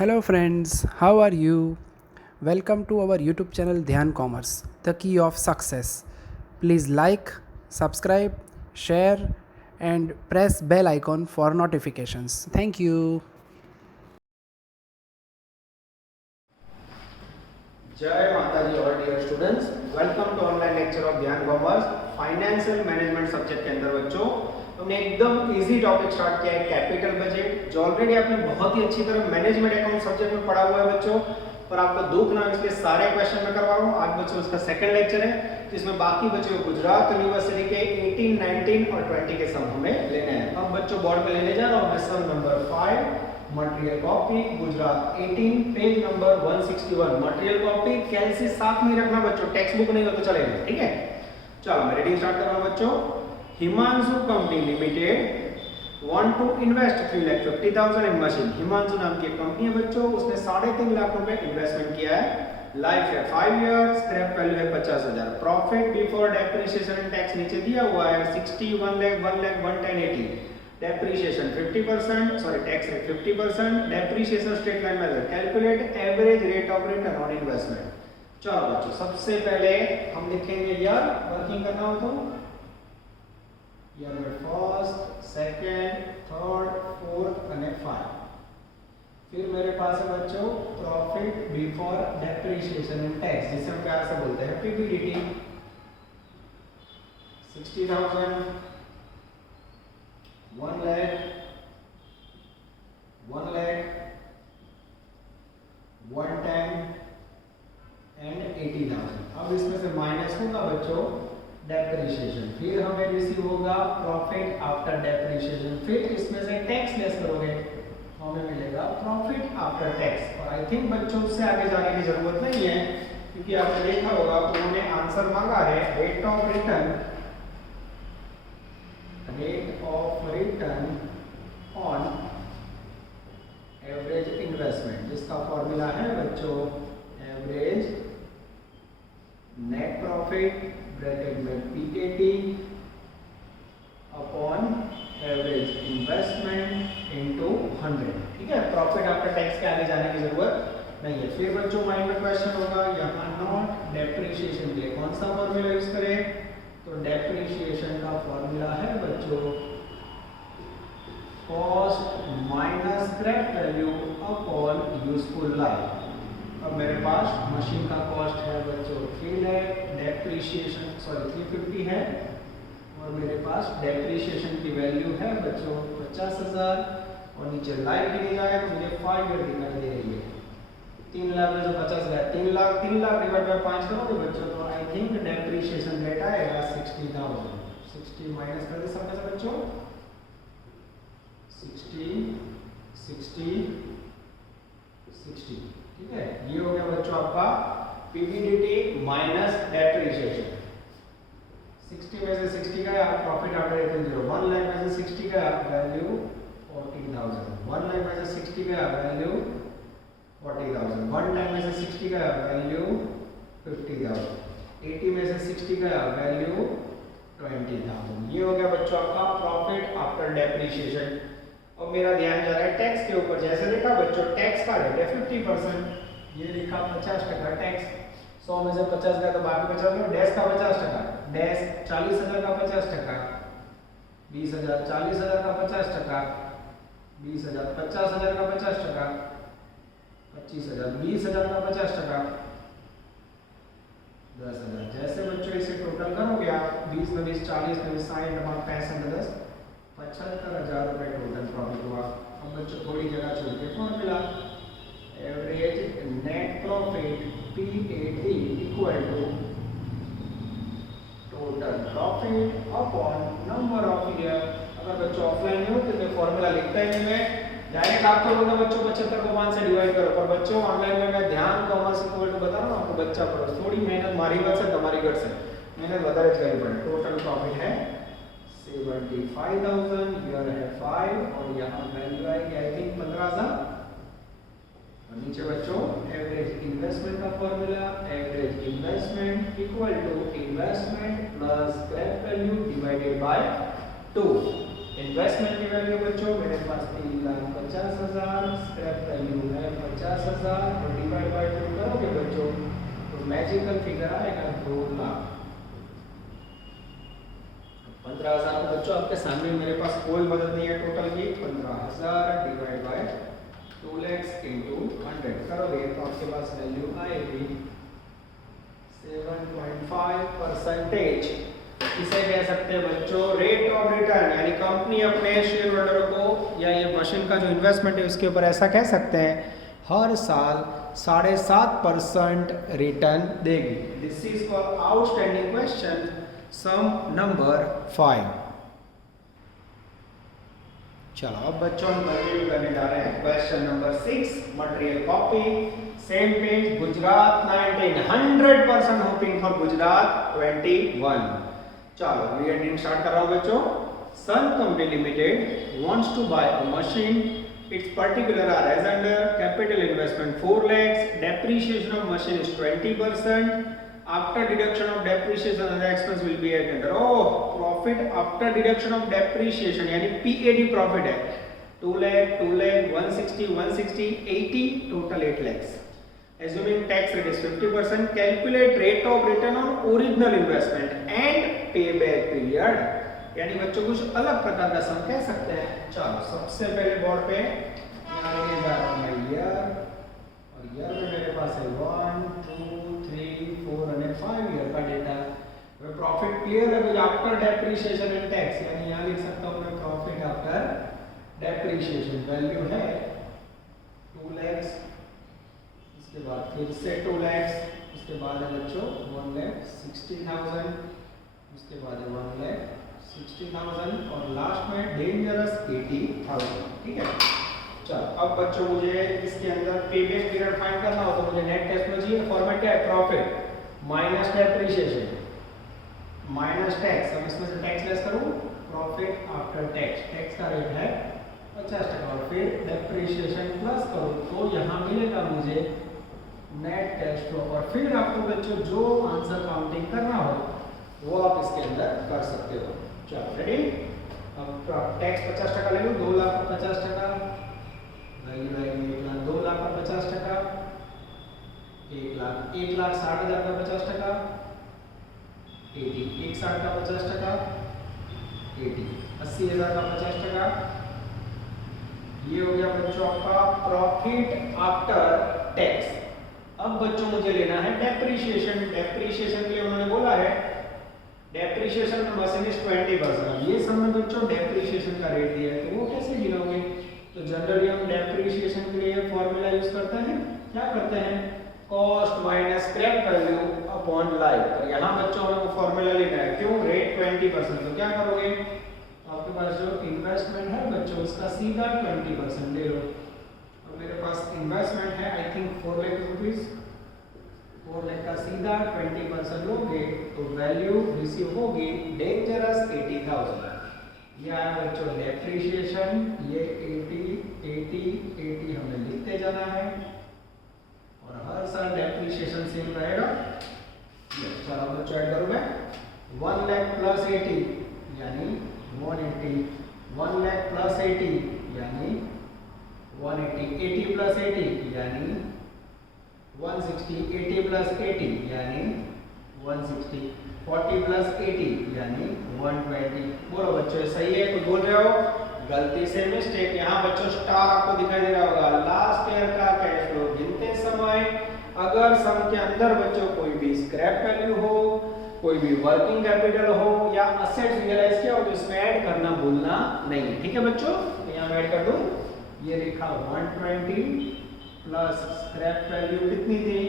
Hello, friends, how are you? Welcome to our YouTube channel Dhyan Commerce, the key of success. Please like, subscribe, share, and press bell icon for notifications. Thank you. जय माता दी और dear students, welcome to online lecture of Dhyan commerce financial management subject के अंदर। बच्चों, हमने एकदम easy topic start किया है, कैपिटल बजट, जो ऑलरेडी आपने बहुत ही अच्छी तरह मैनेजमेंट अकाउंट सब्जेक्ट में पढ़ा हुआ है बच्चों। पर आपको दुख ना, इसलिए सारे क्वेश्चन मैं करवा रहा हूँ आज बच्चों। इसका सेकंड लेक्चर है जिसमें बाकी बच्चों गुजरात यूनिवर्सिटी के 18, 19 और 20 के सम हमें लेने हैं। अब बच्चों बोर्ड पे लेने जा रहा हूँ मैं sum number 5 material copy Gujarat 18 page number 161। Material copy कैलसी साथ में रखना बच्चों, टेक्स्ट बुक नहीं हो तो चलेगा, ठीक है। चलो मैं रीडिंग स्टार्ट कर रहा हूं बच्चों। Himanshu company limited want to invest 3,50,000 in machine. Himanshu नाम की एक कंपनी है बच्चों, उसने 3.5 लाख रुपए इन्वेस्टमेंट किया है। लाइफ है 5 इयर्स, स्क्रैप वैल्यू है 50,000। Profit before depreciation and tax नीचे दिया हुआ है 60, 1 lakh, 1 lakh, 110, 80। Depreciation 50%, sorry tax rate 50%। Depreciation straight line में calculate average rate of return on investment. चलो बच्चों, सबसे पहले हम लिखेंगे यार वर्किंग करना हो तो यार फर्स्ट, सेकंड, थर्ड, फोर्थ और 5। फिर मेरे पास है बच्चों profit before depreciation and tax, जिसे हम प्यार से बोलते हैं पीबीडीटी। 60,000, 1 लाख, 1 लाख, 110 एंड 80,000। अब इसमें से माइनस होगा बच्चों डेप्रिसिएशन, फिर हमें रिसीव होगा प्रॉफिट आफ्टर डेप्रिसिएशन, फिर इसमें से टैक्स लेस करोगे तो हमें मिलेगा प्रॉफिट आफ्टर टैक्स। और आई थिंक बच्चों उससे आगे जाने की जरूरत नहीं है, क्योंकि आपने देखा होगा उन्होंने आंसर मांगा है rate of return on average investment, जिसका फॉर्मूला है बच्चों एवरेज नेट प्रॉफिट ब्रैकेट में PKT upon average investment into 100, ठीक है। प्रॉफिट आफ्टर टैक्स के आगे जाने की जरूरत नहीं है। फिर बच्चों माइंड में क्वेश्चन होगा यहाँ नॉट डेप्रिसिएशन के लिए कौन सा फॉर्मूला यूज करें, तो डेप्रिसिएशन का फॉर्मूला है बच्चों cost minus scrap value upon useful life. अब मेरे पास मशीन का कॉस्ट है बच्चों 3 लाख, डेप्रिसिएशन 350 है, और मेरे पास डेप्रिसिएशन की वैल्यू है बच्चों 50,000, और नीचे लाइफ दी जाए तो मुझे 5 ईयर दिखाई दे रही है। 3 लाख में से 50,000, 3 लाख डिवाइड बाय 5 करोगे बच्चों तो आई थिंक डेप्रिसिएशन रेट आएगा 60,000। 60 माइनस कर दे सबसे बच्चों 60, 60, 60, ठीक है। ये हो गया बच्चों आपका पीबीडीटी माइनस डेप्रिसिएशन। 60 में से 60 का प्रॉफिट आफ्टर रिटर्न 0, 1 लाख में से 60 का वैल्यू 40,000, 1 लाख में से 60 का वैल्यू 40,000, 1 लाख में से 60 का वैल्यू 50,000, 80 में से 60 का वैल्यू 20,000। ये हो गया बच्चों आपका प्रॉफिट आफ्टर डेप्रिसिएशन। और मेरा ध्यान जा रहा है टैक्स के ऊपर। जैसे देखा बच्चों टैक्स का रेट है 50%, ये लिखा 50% टैक्स। 100 में से 50 गया तो बाकी 50, डैश का 50%, डैश 40,000 का 50%, 20,000, 40,000 का 50%, 20,000, 50,000 का 50%, 25,000, 20,000 का 50%, 10,000। जैसे बच्चों इसे टोटल करोगे आप 20 में 20, 40 में 20, 60 में 65, 10, 75,000 रुपए टोटल प्रॉफिट हुआ। अब बच्चों थोड़ी जगह छोड़ के formula average net profit PAT equal to total profit upon number of year. अगर बच्चों ऑफलाइन हो तो मैं फॉर्मूला लिखता ही नहीं, मैं डायरेक्ट आपको बोलूंगा बच्चों 75 को 5 से डिवाइड करो। पर बच्चों ऑनलाइन में मैं ध्यान कॉमर्स इक्वल टू बता रहा हूं आपको, बच्चा पढ़ो, थोड़ी मेहनत मारी गट से तुम्हारी गट से मेहनत बतारे चाहिए पड़े। टोटल प्रॉफिट है 75,000, ईयर है 5 और यहाँ वैल्यू आएगी आई थिंक 15,000। और नीचे बच्चों एवरेज इन्वेस्टमेंट का formula average investment equal to investment plus scrap value divided by 2। Investment की वैल्यू बच्चों मेरे पास 3,50,000, स्क्रैप वैल्यू है 50,000 और डिवाइड बाय 2 करोगे बच्चों तो मैजिकल फिगर आएगा 2 लाख। 15,000 बच्चों आपके सामने मेरे पास कोई मदद नहीं है, टोटल की 15,000 डिवाइड बाय 2 lakhs into 100 करोगे तो आपके पास वैल्यू आएगी 7.5%। इसे कह सकते हैं बच्चों रेट ऑफ रिटर्न, यानी कंपनी अपने शेयर होल्डरों को या ये मशीन का जो इन्वेस्टमेंट है उसके ऊपर ऐसा कह सकते हैं हर साल 7.5% रिटर्न देगी। This is for outstanding question sum number 5। चलो अब बच्चों हम कंटिन्यू करने जा रहे हैं question number 6, material copy, same page, Gujarat 19, 100% hoping for Gujarat 21। चलो रीडिंग स्टार्ट कर रहा हूं बच्चों। Sun company limited wants to buy a machine, it's particular are as under capital investment 4 lakhs, depreciation of machine is 20%, after deduction of depreciation and expense will be at under profit after deduction of depreciation यानी PAT profit है 2 lakh 160 80 total 8 lakhs। Assuming tax rate is 50%, calculate rate of return on original investment and payback period, यानी बच्चों कुछ अलग प्रकार का सम कह सकते हैं। चलो सबसे पहले बोर्ड पे लिखने जा रहा हूं मैं ईयर, और ईयर में मेरे पास है 1 2 3 4 और 5 ईयर का डेटा। मैं प्रॉफिट क्लियर है, तो आफ्टर डेप्रिसिएशन एंड टैक्स, यानी यहां लिख सकता हूं मैं प्रॉफिट आफ्टर डेप्रिसिएशन वैल्यू है 2 lakhs, इसके बाद फिर से 2 lakhs, उसके बाद है बच्चों 1,60,000, उसके बाद है 1,60,000 और लास्ट में डेंजरस 80,000। ठीक है। चलो अब बच्चों मुझे इसके अंदर पेबैक पीरियड फाइंड करना हो तो मुझे नेट कैश में चाहिए। फॉर्मेट क्या है? Profit minus depreciation minus tax. अब इसमें से टैक्स लेस करूं, प्रॉफिट आफ्टर टैक्स, टैक्स का रेट है 50% और फिर डेप्रिसिएशन प्लस करूं तो यहां मिलेगा मुझे नेट कैश फ्लो। और फिर आपको बच्चों जो आंसर काउंटिंग करना हो वो आप इसके अंदर कर सकते हो। चलो रेडी। अब टैक्स 50% ले लो, 2 लाख का 50%, वैल्यू आएगी 1 लाख, 2 लाख का 50%, 1 लाख 60,000 का 50%, 80, 1,60 का 50%, 80, 80,000 का 50%। ये हो गया बच्चों आपका प्रॉफिट आफ्टर टैक्स। अब बच्चों मुझे लेना है डेप्रिसिएशन। डेप्रिसिएशन के लिए उन्होंने बोला है डेप्रिसिएशन में मशीन इज 20%। ये सब में बच्चों डेप्रिसिएशन का रेट दिया है तो वो कैसे गिनोगे? तो जनरली हम डेप्रिसिएशन के लिए फॉर्मूला यूज करते हैं, क्या करते हैं? Cost minus scrap value upon life. तो यहाँ बच्चों हमें वो फॉर्मूला लेना है, क्यों? रेट 20%। तो क्या करोगे? आपके पास जो इन्वेस्टमेंट है बच्चों उसका सीधा 20% ले लो। और मेरे पास इन्वेस्टमेंट है I think 4 lakh rupees, 4 lakh का सीधा 20% लोगे तो वैल्यू रिसीव होगी डेंजरस 80,000। ये आया बच्चों डेप्रिसिएशन, ये 80 हमें लिखते जाना है और हर साल डेप्रिसिएशन सेम रहेगा। चलो बच्चों ऐड करूं मैं 1 लाख प्लस 80 यानी 180, 1 लाख प्लस 80 यानी 180, 80 प्लस 80 यानी 160, 80 प्लस 80 यानी 160, 40 प्लस 80 यानी 120। बोलो बच्चों सही है? तो बोल रहे हो गलती से मिस्टेक। यहाँ बच्चों स्टार आपको दिखाई दे रहा होगा। लास्ट ईयर का कैश फ्लो गिनते समय अगर सम के अंदर बच्चों कोई भी स्क्रैप वैल्यू हो, कोई भी वर्किंग कैपिटल हो या असेट्स रियलाइज किया हो तो इसमें ऐड करना भूलना नहीं। ठीक है बच्चों, तो यहाँ मैं ऐड कर दूं, ये लिखा 120 प्लस स्क्रैप वैल्यू कितनी थी?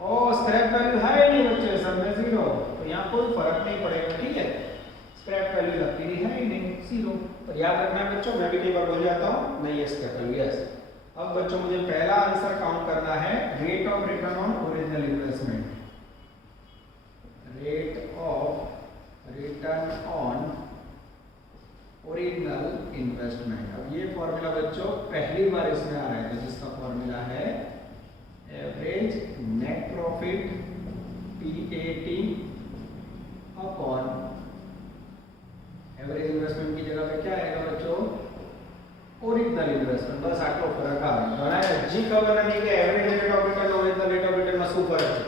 और स्क्रैप वैल्यू है ही नहीं बच्चों, सब में 0, तो यहाँ कोई फर्क नहीं पड़ेगा। ठीक है, स्क्रैप वैल्यू लगती है ही नहीं, 0। तो याद रखना है बच्चों, मैं भी कई बार बोल जाता हूँ नहीं है स्क्रैप वैल्यू। यस। अब बच्चों मुझे पहला आंसर काउंट करना है rate of return on original investment. Rate of return on original investment. अब ये फॉर्मूला बच्चों पहली बार इसमें आ रहा है, जिसका फॉर्मूला है average net profit PAT upon average investment की जगह पे क्या आएगा बच्चों, ओरिजिनल इन्वेस्टमेंट। बस આટલો ફરક આવે. ઘણા હજી ખબર નથી કે average rate of return original rate of return में શું ફરક है.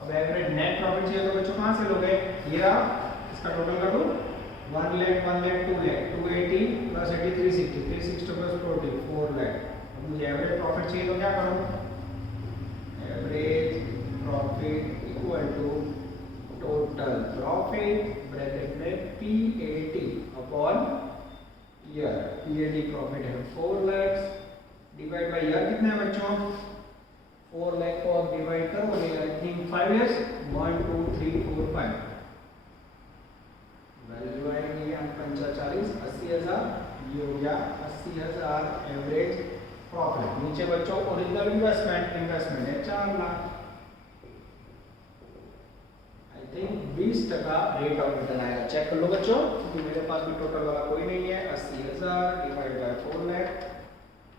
अब एवरेज नेट प्रॉफिट चाहिए तो बच्चों कहां से लोगे, ये रहा, इसका टोटल कर दो 1 लाख 2 लाख 280 प्लस 80 360 360 प्लस 40 4 लाख. अब मुझे एवरेज प्रॉफिट चाहिए तो क्या करूं, average profit equal to total profit bracket में PAT upon year. PAT profit है 4 लाख डिवाइड बाय ईयर कितना है बच्चों, 4 लाख को आप डिवाइड करोगे आई थिंक 5 इयर्स 1 2 3 4 5 वैल्यू आएगी 45 80,000. ये हो गया 80,000 एवरेज प्रॉफिट. नीचे बच्चों ओरिजिनल इन्वेस्टमेंट है 4 lakh. I think 20% rate of return आएगा. चेक कर लो बच्चों क्योंकि मेरे पास भी टोटल वाला कोई नहीं है. 80,000 divide by 4 lakh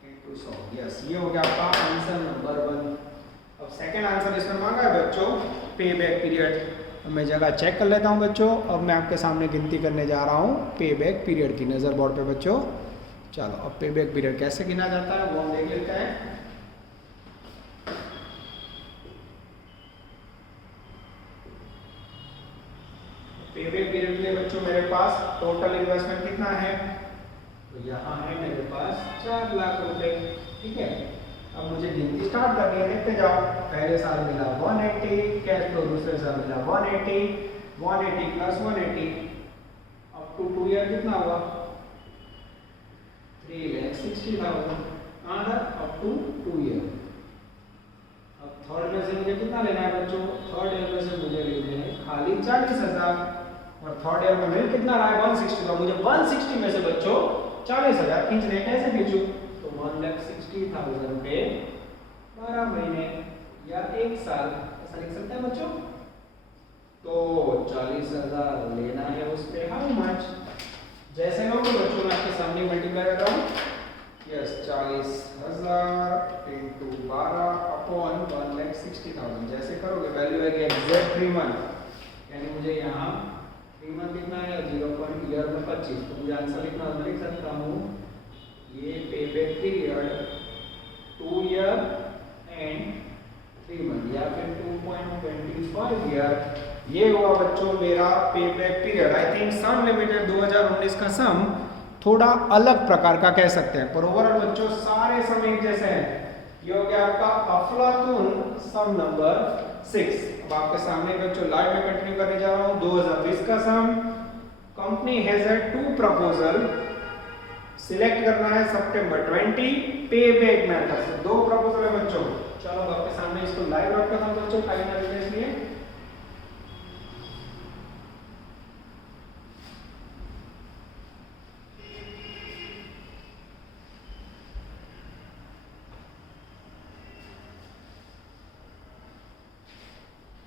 into 100. Yes, ये हो गया आपका आंसर नंबर 1. अब सेकंड आंसर इसमें मांगा है बच्चों पे बैक पीरियड. मैं जगह चेक कर लेता हूं बच्चों. अब मैं आपके सामने गिनती करने जा रहा हूं पे बैक पीरियड की. नजर बोर्ड पे बच्चों. चलो अब पे बैक पीरियड कैसे गिना जाता है वो हम देख लेते हैं. पे बैक पीरियड के लिए बच्चों मेरे पास टोटल इन्वेस्टमेंट कितना है, तो यहाँ है मेरे पास 4 लाख रुपए. ठीक है. अब मुझे गिनती स्टार्ट करनी है. देखते जाओ. पहले साल मिला 180 कैश फ्लो, दूसरे साल मिला 180 प्लस 180 अप टू 2 ईयर कितना हुआ 3,60,000 अप टू 2 ईयर. अब थर्ड में से मुझे कितना लेना है बच्चों, थर्ड ईयर में से मुझे लेने हैं खाली 40,000 और थर्ड ईयर में मिल कितना रहा है 160. तो मुझे 160 में से बच्चों 40,000 खींचने. कैसे खींचूं, तो 1,60,000 रुपए 12 महीने या 1 साल ऐसा लिख सकते हैं बच्चों. तो 40,000 लेना है उस पे हाउ मच. जैसे लोगे बच्चों मैं आपके सामने मल्टीप्लाई कर रहा हूँ. Yes 40,000 into 12 upon 1,60,000. जैसे करोगे वैल्यू आएगी एग्जैक्ट 3 मंथ. यानी मुझे यहाँ 3 मंथ लिखना है 0. ईयर में 25. तो मुझे आंसर लिखना है. मैं लिख सकता हूँ ये pay back period 2 year and 3 month या फिर 2.25 ईयर. ये हुआ बच्चों मेरा pay back period. I think some limited 2019 का सम थोड़ा अलग प्रकार का कह सकते हैं पर ओवरऑल बच्चों सारे सम एक जैसे हैं. ये हो गया आपका अफलातून सम नंबर 6. अब आपके सामने बच्चों लाइव में कंटिन्यू करने जा रहा हूँ 2020 का sum. Company has had 2 proposal. Select करना है सितंबर 20 पे बैक मेथड से. 2 प्रपोजल है बच्चों. चलो आपके सामने इसको लाइव रख करता हूं बच्चों टाइम लगने के लिए.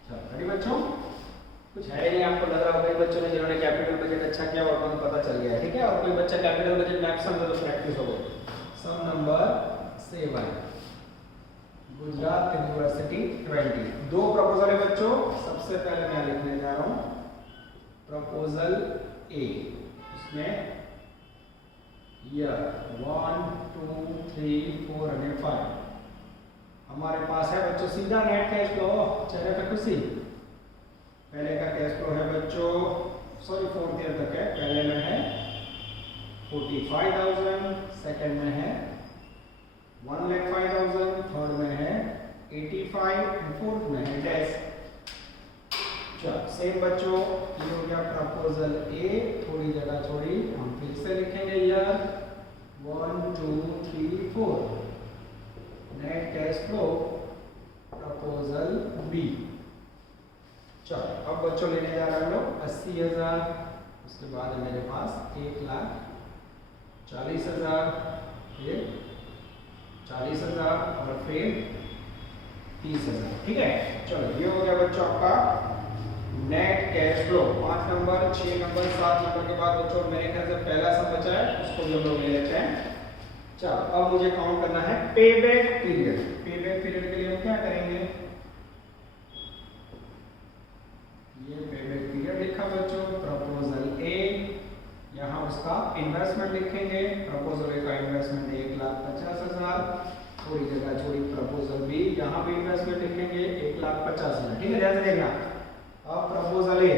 चलो बच्चों कुछ है नहीं. आपको लग रहा होगा बच्चों ने जिन्होंने कैपिटल बजट अच्छा किया और उनको पता चल गया है. ठीक है. और कोई बच्चा कैपिटल बजट में एब्सेंट हो तो प्रैक्टिस हो गई. सम नंबर 7 गुजरात यूनिवर्सिटी 20. 2 प्रपोजल है बच्चों. सबसे पहले मैं लिखने जा रहा हूँ प्रपोजल ए. इसमें ईयर 1 2 3 4 और 5 हमारे पास है बच्चों. सीधा नेट कैश फ्लो. चेहरे पे खुशी. पहले का कैश फ्लो है बच्चों सॉरी 4th ईयर तक है. पहले में है 45,000, सेकंड में है 1,05,000, थर्ड में है 85 एंड फोर्थ में है डैश. चलो सेम बच्चों ये हो गया प्रपोजल ए. थोड़ी जगह छोड़ी हम फिर से लिखेंगे year 1 2 3 4 net cash flow proposal B. चलो अब बच्चों लेने जा रहे हैं हम लोग 80,000. उसके बाद है मेरे पास 1,40,000 फिर 40,000 और फिर 30,000. ठीक है. चलो ये हो गया बच्चों आपका net cash flow. 5 number 6 number 7 number के बाद बच्चों मेरे ख्याल से पहला सम बचा है उसको भी हम लोग ले लेते हैं. चलो अब मुझे काउंट करना है पे बैक पीरियड. पे बैक पीरियड के लिए हम क्या करेंगे, ये पे बैक पीरियड लिखा बच्चों प्रपोजल ए. यहाँ इन्वेस्टमेंट लिखेंगे, प्रपोजल ए का इन्वेस्टमेंट 1,50,000, थोड़ी जगह छोड़ी प्रपोजल बी, यहाँ पे इन्वेस्टमेंट लिखेंगे 1,50,000, ठीक है, ध्यान से देखना। अब प्रपोजल ए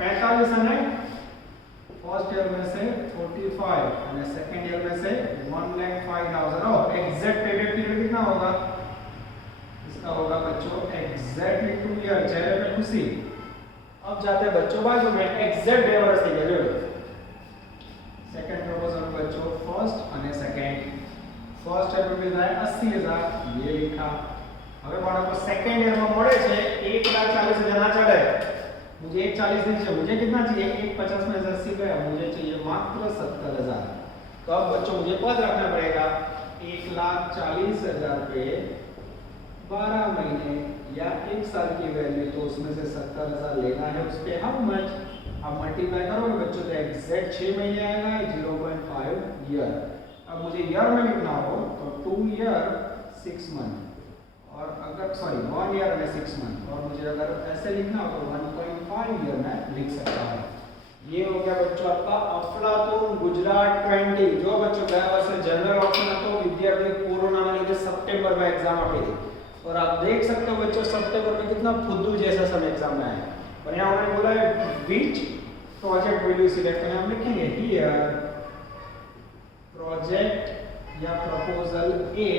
45 है, फर्स्ट ईयर में से 45 और सेकंड ईयर में से 1,05,000। और एग्जैक्ट पेबैक पीरियड कितना होगा? इसका होगा बच्चों एग्जैक्टली 2 ईयर। चेहरे पे खुशी। अब जाते हैं बच्चों बाजू में एग्जैक्ट डे वर्ष થઈ ગયો જો सेकंड प्रपोजल बच्चों फर्स्ट અને सेकंड फर्स्ट ईयर में થાય 80,000 ये लिखा। હવે બાળકો सेकंड ईयर में મળે છે 1,40,000 ના ચડે, मुझे 1,40 नहीं चाहिए, मुझे कितना चाहिए? 1,50 में 80 गया, मुझे चाहिए मात्र 70,000। तो अब बच्चों मुझे पद रखना पड़ेगा 1,40,000 पे 12 महीने या 1 साल की वैल्यू, तो उसमें से 70,000 लेना है, उस पे हाउ मच? अब मल्टीप्लाई करोगे बच्चों तो एग्जैक्ट 6 महीने आएगा 0.5 ईयर। अब मुझे ईयर में लिखना हो तो 2 ईयर 6 मंथ, और अगर सॉरी 1 ईयर में 6 मंथ, और मुझे अगर ऐसे लिखना हो तो 1.5 ईयर में लिख सकता हूँ। ये हो गया बच्चों आपका अफलातून गुजरात 20। जो बच्चों गया वर्ष जनरल ऑप्शन હતો विद्यार्थी कोरोना ના લીધે सितंबर में एग्जाम આપી थी, और आप देख सकते हो बच्चों सितंबर में कितना फुद्दू जैसा समय एग्जाम में आया। और यहाँ उन्होंने बोला है which project will you select, तो हम लिखेंगे हियर प्रोजेक्ट या proposal A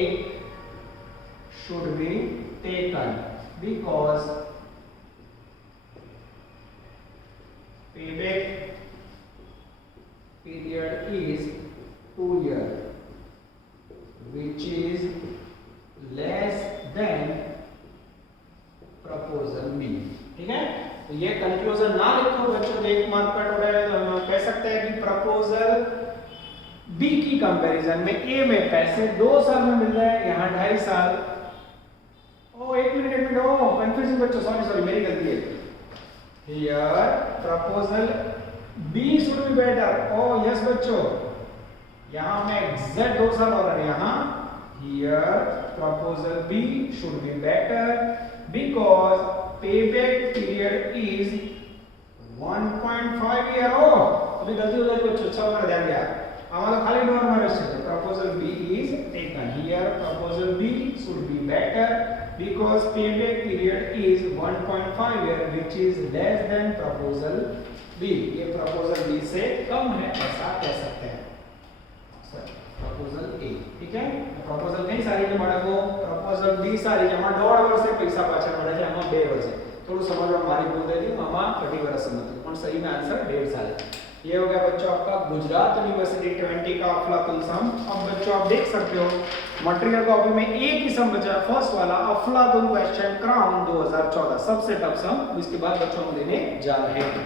should be taken because payback period is 2 years, which is less than proposal B। ठीक है, तो ये कंक्लूजन ना लिखो बच्चों, तो 1 मार्क कट हो जाएगा। तो हम कह सकते हैं कि प्रपोजल बी की कंपैरिजन में ए में पैसे 2 साल में मिल रहे हैं, यहाँ 2.5 साल। ओ एक मिनट कंफ्यूजन बच्चों, सॉरी मेरी गलती है। Here proposal B should be better. Oh yes बच्चों, यहाँ हमें एग्जैक्ट 2 साल हो रहा है, यहाँ here proposal B should be better because payback period is 1.5 year. ओ अभी गलती हो जाती बच्चों, अच्छा हमारा ध्यान दिया, हमारा खाली डोर में रहશે। Proposal B is taken, here proposal B should be better because payback period is 1.5 year which is less than proposal B। ये proposal B से कम है, ऐसा कह सकते हैं सर proposal A। ठीक है, proposal कई सारी છે બાળકો, proposal B સારી છે, આમાં 1.5 વર્ષે પૈસા પાછા મળે છે, આમાં 2 વર્ષે। થોડું સમજવામાં મારી ભૂલ થઈ હતી, આમાં 2.5 વર્ષ નથી, પણ સही में आंसर 1.5 साल है। ये हो गया बच्चों आपका गुजरात यूनिवर्सिटी 20 का अफलातून सम। अब बच्चों आप देख सकते हो मटेरियल कॉपी में एक ही सम बचा, फर्स्ट वाला अफलातून क्वेश्चन क्राउन 2014, सबसे टफ सम। इसके बाद बच्चों हम लेने जा रहे हैं,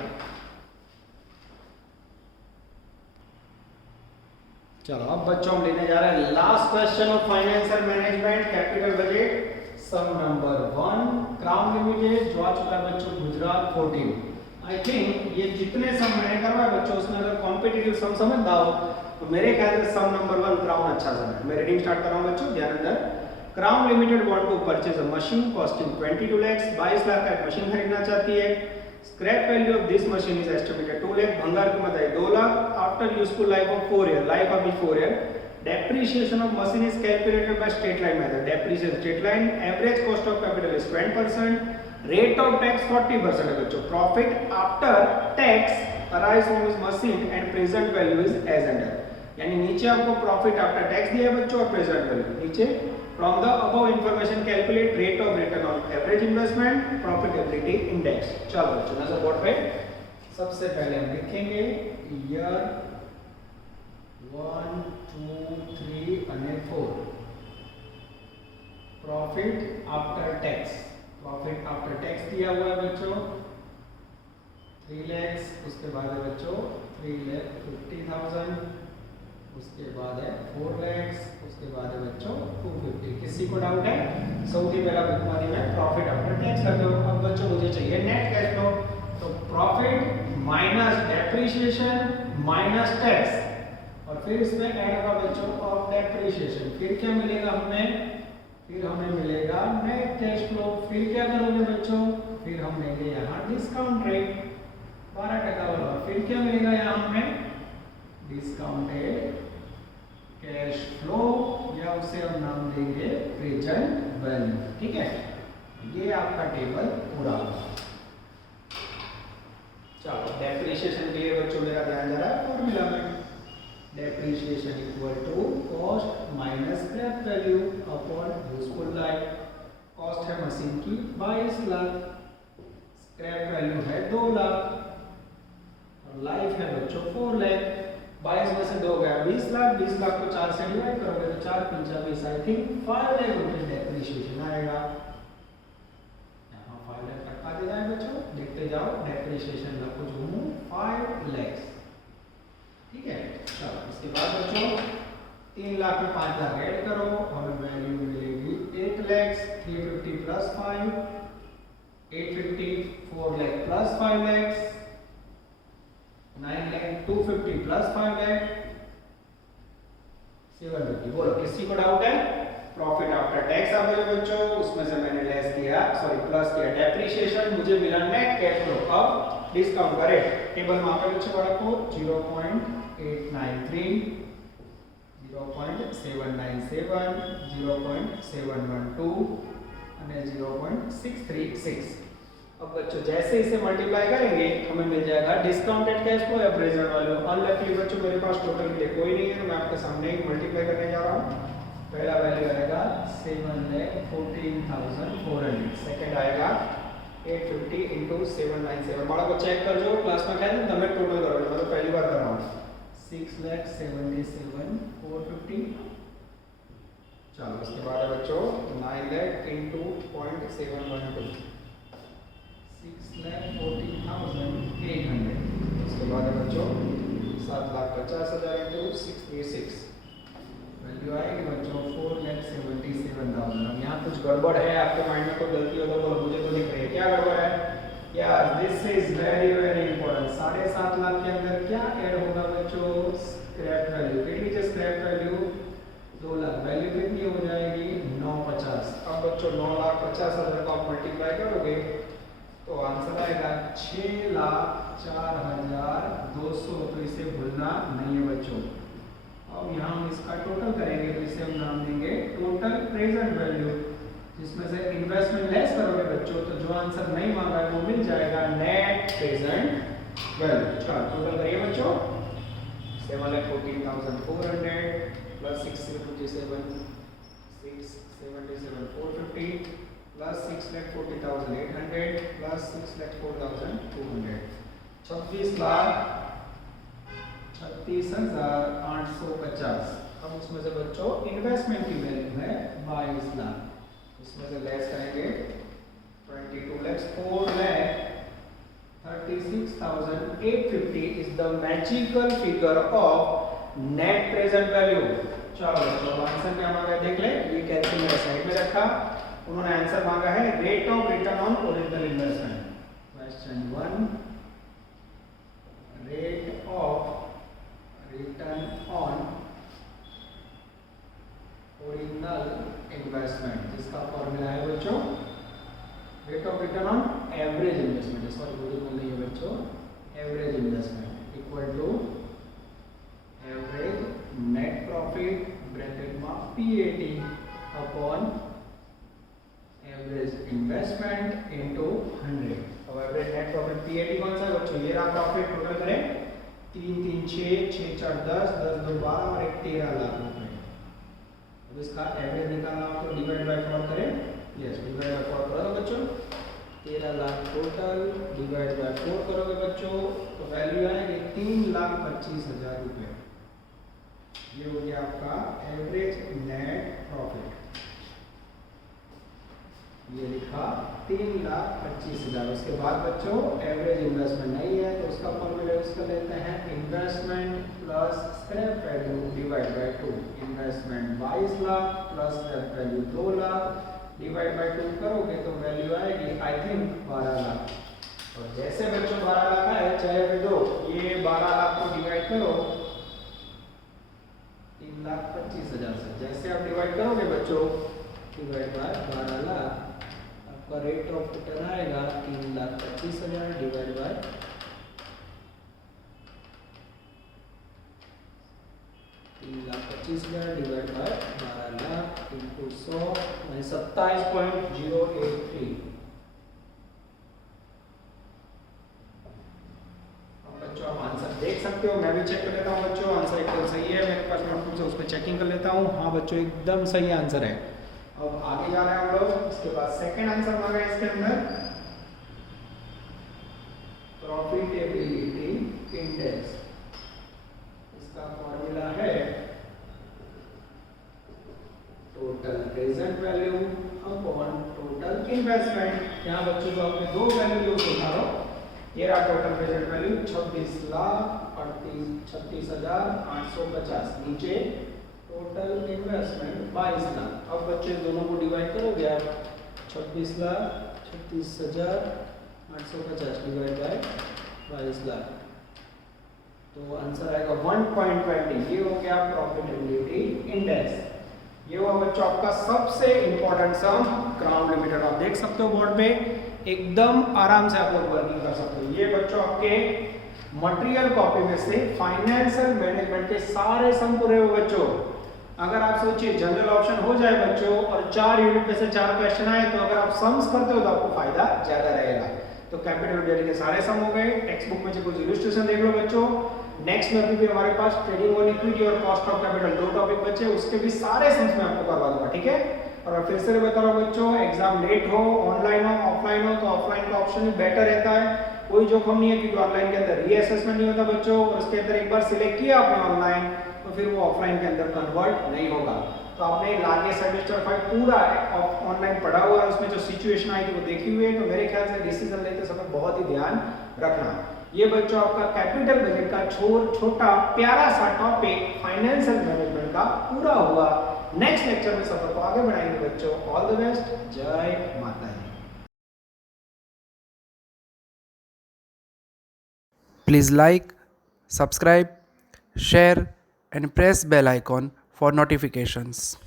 चलो अब बच्चों हम लेने जा रहे हैं last question of financial management capital budget sum number 1 crown limited, जो आ चुका है बच्चों गुजरात 14। आई थिंक ये जितने सम मैंने करवाए बच्चों, उसमें अगर कॉम्पिटिटिव सम समझना हो तो मेरे ख्याल से सम नंबर 1 क्राउन अच्छा सम है। मैं रीडिंग स्टार्ट कर रहा हूं बच्चों, ध्यान अंदर। Crown limited want to purchase a machine costing 22 lakh, 22 lakh का एक मशीन खरीदना चाहती है। Scrap value of this machine is estimated 2 lakh, भंगार कीमत है 2 lakh. After useful life of 4 year, life of 4 year, depreciation of machine is calculated by straight line method, depreciation straight line, average cost of capital is 20%, rate of tax 40% है बच्चों। Profit after tax arise from this machine and present value is as under, यानी नीचे आपको profit after tax दिया है बच्चों और present value नीचे। From the above information calculate rate of return on average investment profitability index. चलो बच्चों नजर बोर्ड पे सबसे पहले हम लिखेंगे ईयर 1 2 3 અને 4 profit after tax, profit after tax दिया हुआ है बच्चों 3 लाख, उसके बाद है बच्चों 3,50,000, उसके बाद है 4 लाख, उसके बाद है बच्चों 250। किसी को डाउट है? सौથી पहला बुकमारी में प्रॉफिट आफ्टर टैक्स कर दो। अब बच्चों मुझे चाहिए नेट कैश फ्लो, तो profit minus depreciation minus tax, और फिर इसमें ऐड होगा बच्चों ऑफ डेप्रिसिएशन। फिर क्या मिलेगा हमें? फिर हमें मिलेगा नेट कैश फ्लो। फिर क्या करोगे बच्चों? फिर हम लेंगे यहाँ डिस्काउंट रेट, 12% वाला। फिर क्या मिलेगा यहाँ हमें? डिस्काउंटेड कैश फ्लो, या उसे हम नाम देंगे प्रेजेंट वैल्यू। ठीक है, ये आपका टेबल पूरा। चलो डेप्रिसिएशन के लिए बच्चों मेरा ध्यान जा रहा है फॉर्मूला में। Depreciation equal to cost minus scrap value upon useful life. Cost है मशीन की 22 लाख, स्क्रैप वैल्यू है 2 लाख और लाइफ है बच्चों 4 लाख। 22 में से 2 गया 20 लाख, 20 लाख को 4 से डिवाइड करोगे तो 4 पंचा 20, आई थिंक 5 लाख रुपए डेप्रिसिएशन आएगा। यहाँ 5 लाख तक आ जाए बच्चों, देखते जाओ। डेप्रिसिएशन का कुछ हूँ 5 लाख। ठीक है, चलो इसके बाद बच्चों 3 लाख में 5 लाख ऐड करो और वैल्यू मिलेगी 8 lakh. 350 plus 5 850, 4 lakh plus 5 lakh 9 lakh, 250 plus 5 lakh 750। बोलो किसी को डाउट है? प्रॉफिट आफ्टर टैक्स आ गया बच्चों, उसमें से मैंने लेस किया, सॉरी प्लस किया डेप्रिसिएशन, मुझे मिला नेट कैश फ्लो। अब डिस्काउंट का रेट टेबल में आपके बच्चों बड़ा को 0.893, 0.797, 0.712 અને 0.636। अब बच्चों जैसे इसे मल्टीप्लाई करेंगे हमें मिल जाएगा डिस्काउंटेड कैश फ्लो या प्रेजेंट वैल्यू। अनलकीली बच्चों मेरे पास टोटल के लिए कोई नहीं है, तो मैं आपके सामने ही मल्टीप्लाई करने जा रहा हूँ। पहला वैल्यू आएगा 7,14,400, सेकंड आएगा 850 इंटू 797। बड़ा बच्चा चेक कर जो क्लास में क्या है તમે टोटल करो, मैं तो पहली बार कर रहा हूँ। 6,77,450। चलो उसके बाद है बच्चों 9 लाख इंटू 0.712, 6,40,800। उसके बाद है बच्चों 7,50,000 इंटू 636, वैल्यू आएगी बच्चों 4,77,000। अब यहाँ कुछ गड़बड़ है, आपके माइंड में कोई गलती हो तो बोलो, मुझे तो दिख रही है। क्या गड़बड़ है यार? This is very very important. 7.5 lakh के अंदर क्या ऐड होगा बच्चों? Scrap value. कितनी है स्क्रैप वैल्यू? 2 लाख। वैल्यू कितनी हो जाएगी? 950। अब बच्चों 9,50,000 को आप मल्टीप्लाई करोगे तो आंसर आएगा 6,04,200। तो इसे भूलना नहीं है बच्चों। अब यहाँ हम इसका टोटल करेंगे तो इसे हम नाम देंगे टोटल प्रेजेंट वैल्यू, जिसमें से इन्वेस्टमेंट लेस करोगे बच्चों तो जो आंसर नहीं मांगा है वो मिल जाएगा नेट प्रेजेंट वैल्यू। चलो टोटल करिए बच्चों 7,14,400 प्लस 677,450 प्लस 6,40,800 प्लस 6,04,200, 26,36,850। अब उसमें से बच्चों इन्वेस्टमेंट की वैल्यू है 22 लाख, उसमें से लेस करेंगे 22 lakhs, 4,36,850 is the magical figure of net present value। चलो बच्चों आंसर क्या मांगा है देख ले। ये कैलकुलेटर मेरे साइड में रखा, उन्होंने आंसर मांगा है rate of return on original investment. Question 1, rate of return on original investment, जिसका फॉर्मूला है बच्चों rate of return on average investment. Sorry मुझे बोल रही है बच्चों average investment equal to average net profit bracket में PAT upon average investment into 100। अब एवरेज नेट प्रॉफिट पीएटी कौन सा है बच्चों? ये रहा प्रॉफिट। टोटल करें 3 3 6 6 4 10 10 2 12 और 13 लाख रुपए। अब इसका एवरेज निकालना हो तो डिवाइड बाय 4 करें। यस डिवाइड बाय 4 करो बच्चों, 13 लाख टोटल डिवाइड बाय 4 करोगे बच्चों तो वैल्यू आएगी 3,25,000 रुपए। ये हो गया आपका एवरेज नेट प्रॉफिट। ये लिखा 3,25,000। उसके बाद बच्चों एवरेज इन्वेस्टमेंट नहीं है तो उसका फॉर्मूला यूज कर लेते हैं investment plus scrap value divide by 2। Investment 22 lakh plus scrap value 2 lakh divide by 2 करोगे तो वैल्यू आएगी आई थिंक 12 लाख। और जैसे बच्चों 12 लाख आए चाहे भी दो, ये 12 लाख को डिवाइड करो 3,25,000 से। जैसे आप डिवाइड करोगे बच्चों डिवाइड बाय 12 लाख, आपका रेट ऑफ रिटर्न आएगा 3,25,000 divide by 25,000 divide by 12 lakh into 100 यानी 27.083। बच्चों आप आंसर देख सकते हो, मैं भी चेक कर लेता हूँ बच्चों, आंसर एकदम सही है मेरे पास, नोटबुक से उस पर चेकिंग कर लेता हूँ। हाँ बच्चों एकदम सही आंसर है। अब आगे जा रहे हैं हम लोग, इसके बाद सेकंड आंसर मांगा है इसके अंदर, प्रॉफिटेबिलिटी इंडेक्स। इसका फॉर्मूला है total present value upon total investment. यहाँ बच्चों को आपने दो वैल्यू यूज होता हो, ये रहा टोटल प्रेजेंट वैल्यू 26,36,850, नीचे टोटल इन्वेस्टमेंट 22 लाख। अब बच्चे दोनों को डिवाइड करोगे आप, 26,36,850 डिवाइड बाय 22 लाख, तो आंसर आएगा 1.20। ये हो गया प्रॉफिटेबिलिटी इंडेक्स। ये हुआ बच्चों आपका सबसे इंपॉर्टेंट सम, क्राउन लिमिटेड। आप देख सकते हो बोर्ड पे, एकदम आराम से आप लोग वर्किंग कर सकते हो। ये बच्चों आपके मटेरियल कॉपी में से फाइनेंशियल मैनेजमेंट के सारे सम पूरे हुए बच्चों। अगर आप सोचिए जनरल ऑप्शन हो जाए बच्चों और 4 यूनिट में से 4 क्वेश्चन आए, तो अगर आप सम्स करते हो तो आपको फायदा ज्यादा रहेगा। तो कैपिटल वैल्यू के सारे सम हो गए। टेक्स्ट बुक में से कुछ इलस्ट्रेशन देख लो बच्चों। नेक्स्ट में अभी भी हमारे पास ट्रेडिंग ऑन इक्विटी और कॉस्ट ऑफ कैपिटल 2 टॉपिक बचे, उसके भी सारे सम्स मैं आपको करवा दूंगा, ठीक है। और फिर से बता रहा हूं बच्चों, एग्जाम लेट हो, ऑनलाइन हो, ऑफलाइन हो, तो ऑफलाइन का ऑप्शन ही बेटर रहता है। कोई जोखम नहीं है क्योंकि ऑनलाइन के अंदर रीअसेसमेंट नहीं होता बच्चों, और उसके अंदर एक बार सिलेक्ट किया आपने ऑनलाइन तो फिर वो ऑफलाइन के अंदर कन्वर्ट नहीं होगा। तो आपने लागे सेमेस्टर 5 पूरा ऑनलाइन पढ़ा हुआ है, उसमें जो सिचुएशन आई थी वो देखी हुई है, तो मेरे ख्याल से डिसीजन लेते समय बहुत ही ध्यान रखना। ये बच्चों आपका कैपिटल बजट का छोटा प्यारा सा टॉपिक फाइनेंशियल मैनेजमेंट का पूरा हुआ। नेक्स्ट लेक्चर में सफर को आगे बढ़ाएंगे बच्चों। ऑल द बेस्ट, जय माता दी। Please like, subscribe, share and press bell icon for notifications.